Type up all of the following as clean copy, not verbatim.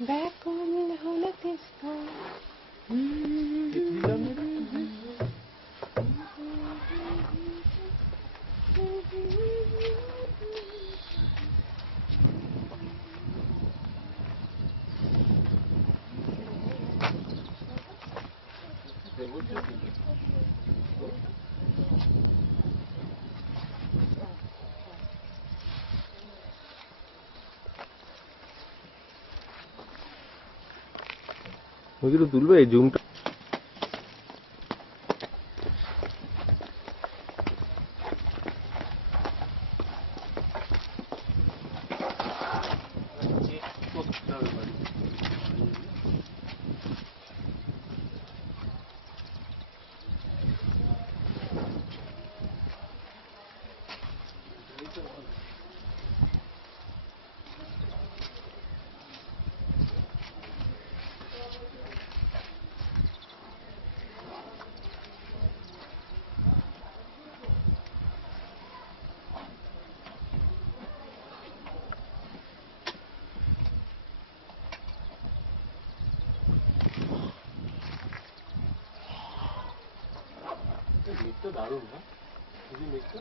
Back on the whole of this time. ওইগুলো তুলবে এই জুমটা দারুণ না খুবই মিষ্টি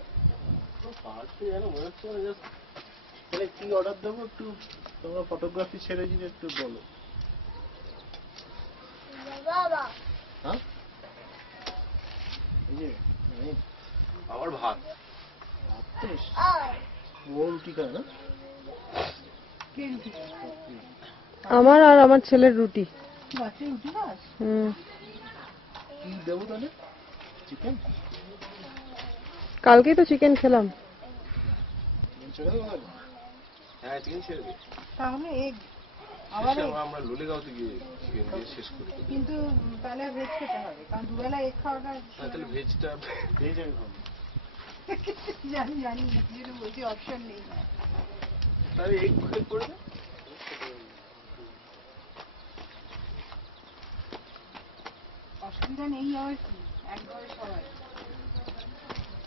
পাহাড়টি যেন মনে হচ্ছে মানে কি অর্ডার দেবো একটু তোমরা ফটোগ্রাফি ছেড়ে দিলে একটু বলো হ্যাঁ এই যে আবার ভাত ও রুটি খায় না আমার আর আমার ছেলের রুটি। কি দেবো তাহলে চিকেন কালকেই তো চিকেন খেলাম। হ্যাঁ চিকেন ছেড়ে দিই তাহলে এগ আবার আমরা লোলেগাঁওতে গিয়ে চিকেন দিয়ে শেষ করি কিন্তু তাহলে ভেজ খেতে হবে কারণ দুবেলা এগ খাওয়াটা তাহলে ভেজটা ভেজ আমি খাবো জানি জানি যেটা বলছি অপশন নেই তাহলে এগ করে দে অসুবিধা নেই আর কি একবারে সবাই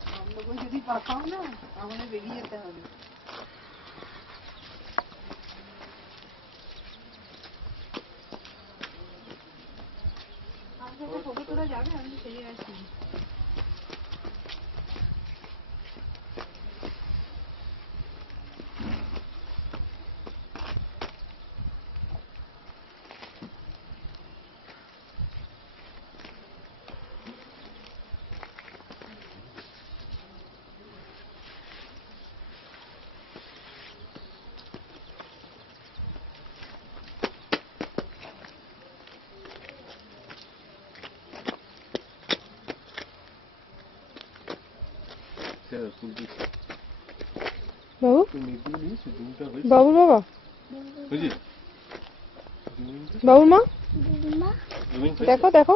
গন্ডগোল যদি পাকাও না তাহলে বেরিয়ে যেতে হবে আমাকে ফটো তোলা যাবে আমি সেই আছি বাবু বাবুর বাবা বাবুর মা দেখো দেখো